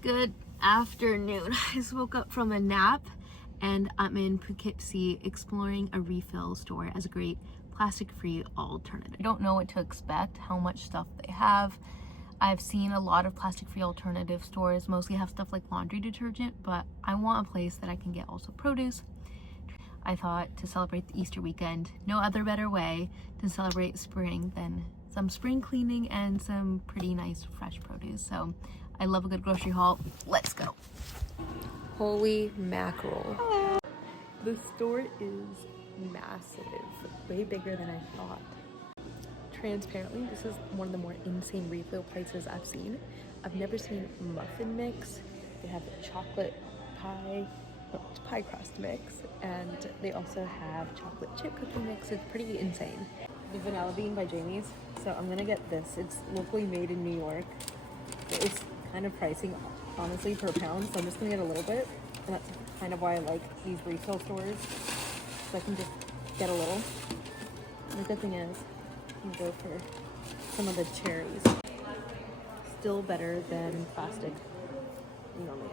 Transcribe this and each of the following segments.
Good afternoon. I just woke up from a nap and I'm in Poughkeepsie exploring a refill store as a great plastic-free alternative. I don't know what to expect, how much stuff they have. I've seen a lot of plastic-free alternative stores mostly have stuff like laundry detergent, but I want a place that I can get also produce. I thought to celebrate the Easter weekend, no other better way to celebrate spring than some spring cleaning and some pretty nice fresh produce. So I love a good grocery haul. Let's go. Holy mackerel. Hello. The store is massive, way bigger than I thought. Transparently, this is one of the more insane refill places I've seen. I've never seen muffin mix. They have chocolate pie crust mix, and they also have chocolate chip cookie mix. It's pretty insane. The vanilla bean by Jamie's. So I'm gonna get this. It's locally made in New York. It's kind of pricing, honestly, per pound, so I'm just gonna get a little bit, and that's kind of why I like these retail stores, so I can just get a little. And the good thing is, I can go for some of the cherries. Still better than plastic you normally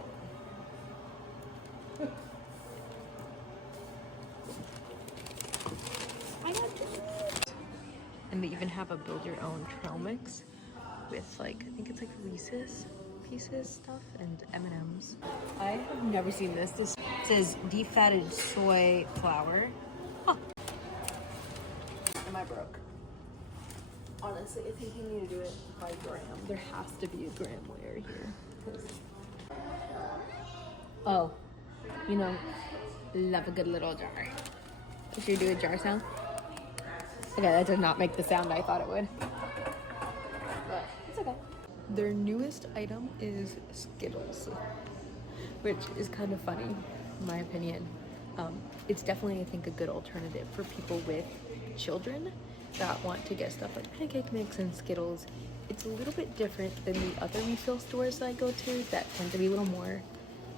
get. I got it! And they even have a build-your-own trail mix with, like, I think it's like Reese's Pieces stuff and M&M's. I have never seen this. This says defatted soy flour. Huh. Am I broke? Honestly, I think you need to do it by gram. There has to be a gram layer here. Oh, you know, love a good little jar. Should we do a jar sound? Okay, that did not make the sound I thought it would. But it's okay. Their newest item is Skittles, which is kind of funny, in my opinion. It's definitely, I think, a good alternative for people with children that want to get stuff like pancake mix and Skittles. It's a little bit different than the other refill stores that I go to that tend to be a little more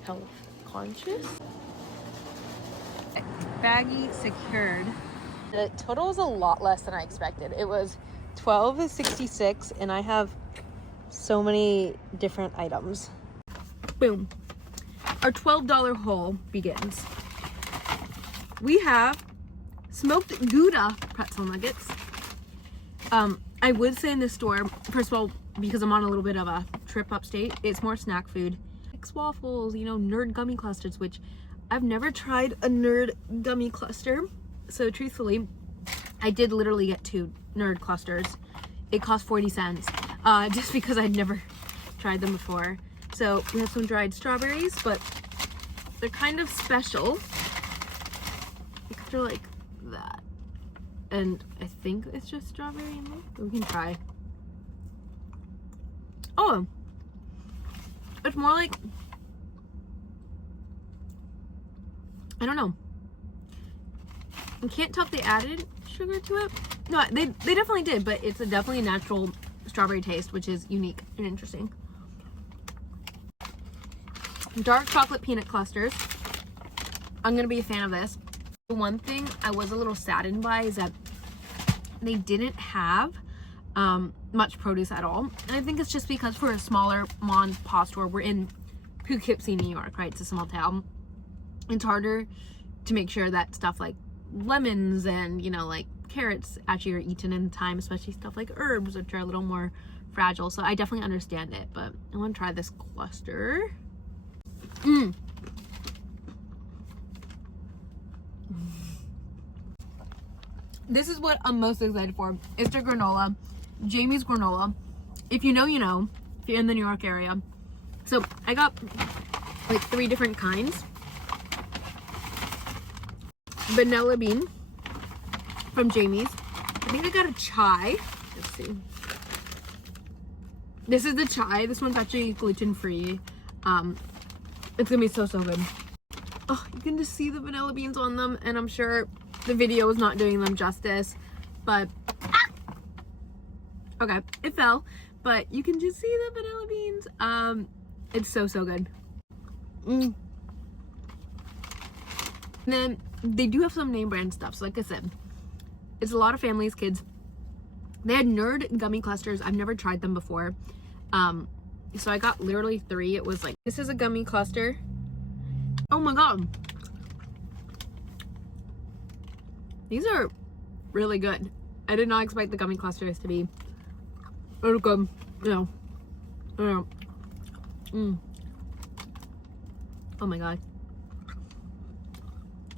health conscious. Baggie secured. The total was a lot less than I expected. It was $12.66, and I have so many different items. Boom. Our $12 haul begins. We have smoked Gouda pretzel nuggets. I would say in this store, first of all, because I'm on a little bit of a trip upstate, it's more snack food. X waffles, you know, nerd gummy clusters, which I've never tried a nerd gummy cluster. So truthfully, I did literally get 2 nerd clusters. It cost 40 cents. Just because I'd never tried them before. So we have some dried strawberries, but they're kind of special because they're like that. And I think it's just strawberry in there. We can try. Oh, it's more like, I don't know. I can't tell if they added sugar to it. No, they definitely did, but it's definitely a natural strawberry taste, which is unique and interesting. Dark chocolate peanut clusters. I'm gonna be a fan of this. The one thing I was a little saddened by is that they didn't have much produce at all. And I think it's just because for a smaller mom and pop store, we're in Poughkeepsie, New York, right? It's a small town. It's harder to make sure that stuff like lemons and, you know, like carrots actually are eaten in time, especially stuff like herbs, which are a little more fragile. So I definitely understand it, but I want to try this cluster. This is what I'm most excited for. It's the granola, Jamie's granola. If you know, you know, if you're in the New York area. So I got like 3 different kinds. Vanilla bean from Jamie's. I think I got a chai. Let's see. This is the chai. This one's actually gluten-free. It's gonna be so good. Oh, you can just see the vanilla beans on them, and I'm sure the video is not doing them justice, but okay, it fell, but you can just see the vanilla beans. It's so good. And then they do have some name brand stuff. So like I said, it's a lot of families, kids. They had nerd gummy clusters. I've never tried them before. So I got literally 3. It was like, this is a gummy cluster. Oh my god. These are really good. I did not expect the gummy clusters to be really good. Yeah. Yeah. Oh my god.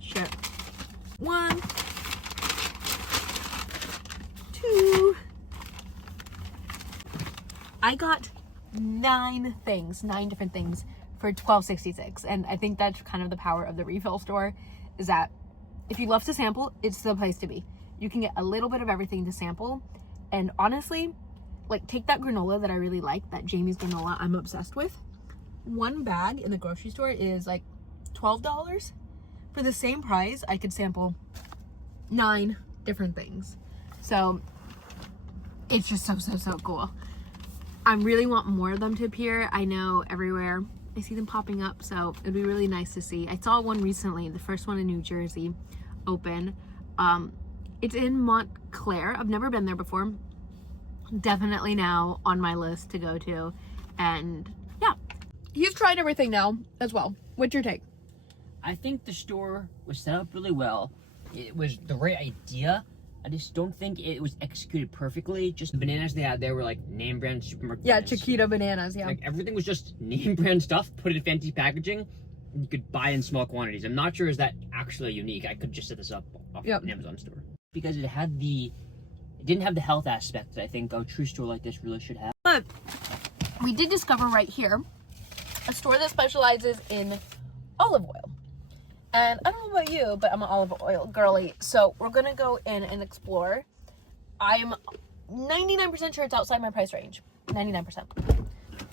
Shit. 1, 2. I got 9 different things for $12.66, and I think that's kind of the power of the refill store, is that if you love to sample, it's the place to be. You can get a little bit of everything to sample, and honestly, like, take that granola that I really like, that Jamie's granola I'm obsessed with. 1 bag in the grocery store is like $12. For the same price, I could sample 9 different things. So it's just so cool. I really want more of them to appear. I know everywhere I see them popping up, so it'd be really nice to see. I saw one recently, the first one in New Jersey open. It's in Montclair. I've never been there before. Definitely now on my list to go to. And yeah, you've tried everything now as well. What's your take? I think the store was set up really well. It was the right idea. I just don't think it was executed perfectly. Just the bananas they had there were like name brand supermarket. Yeah, bananas. Chiquita bananas, yeah. Like everything was just name brand stuff, put it in fancy packaging, and you could buy in small quantities. I'm not sure is that actually unique. I could just set this up off an Amazon store. Because it didn't have the health aspect that I think a true store like this really should have. But we did discover right here a store that specializes in olive oil. And I don't know about you, but I'm an olive oil girly. So we're gonna go in and explore. I'm 99% sure it's outside my price range. 99%.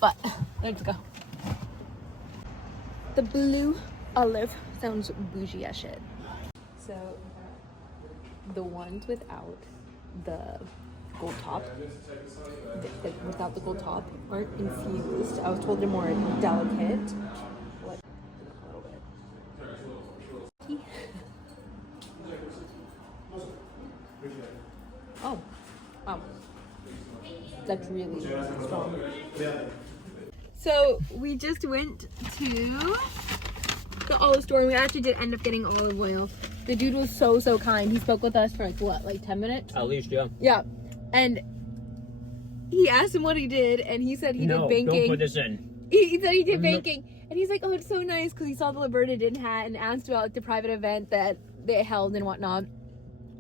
But let's go. The blue olive sounds bougie as shit. So the ones without the gold top, without the gold top, aren't infused. I was told they're more delicate. Like a little bit. Oh, wow. That's really strong. So we just went to the olive store, and we actually did end up getting olive oil. The dude was so kind. He spoke with us for like 10 minutes? At least, yeah. Yeah. And he asked him what he did, and he said he did banking. Don't put this in. He said he did banking. And he's like, oh, it's so nice, because he saw the Libertadin hat and asked about the private event that they held and whatnot.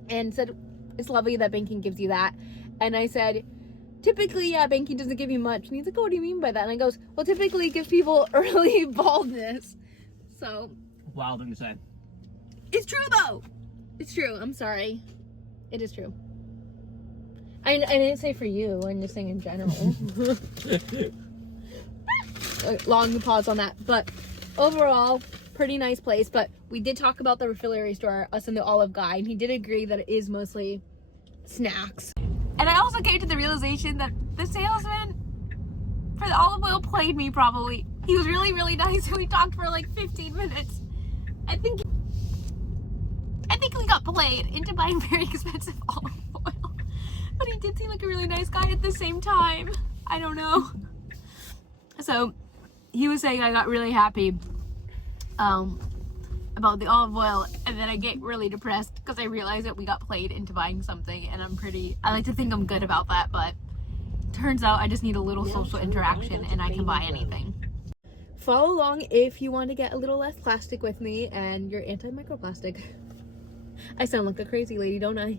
And said, it's lovely that banking gives you that. And I said, typically, yeah, banking doesn't give you much. And he's like, oh, what do you mean by that? And I goes, well, typically it gives people early baldness. So. Wild thing to say. It's true, though. It's true. I'm sorry. It is true. I didn't say for you. I'm just saying in general. Long pause on that. But overall, pretty nice place. But we did talk about the refillery store, us and the olive guy, and he did agree that it is mostly snacks. And I also came to the realization that the salesman for the olive oil played me probably. He was really nice, and we talked for like 15 minutes. I think we got played into buying very expensive olive oil. But he did seem like a really nice guy at the same time. I don't know. So he was saying I got really happy about the olive oil, and then I get really depressed because I realized that we got played into buying something, and I like to think I'm good about that, but turns out I just need a little social interaction and I can buy anything. Follow along if you want to get a little less plastic with me and you're anti-microplastic. I sound like a crazy lady, don't I?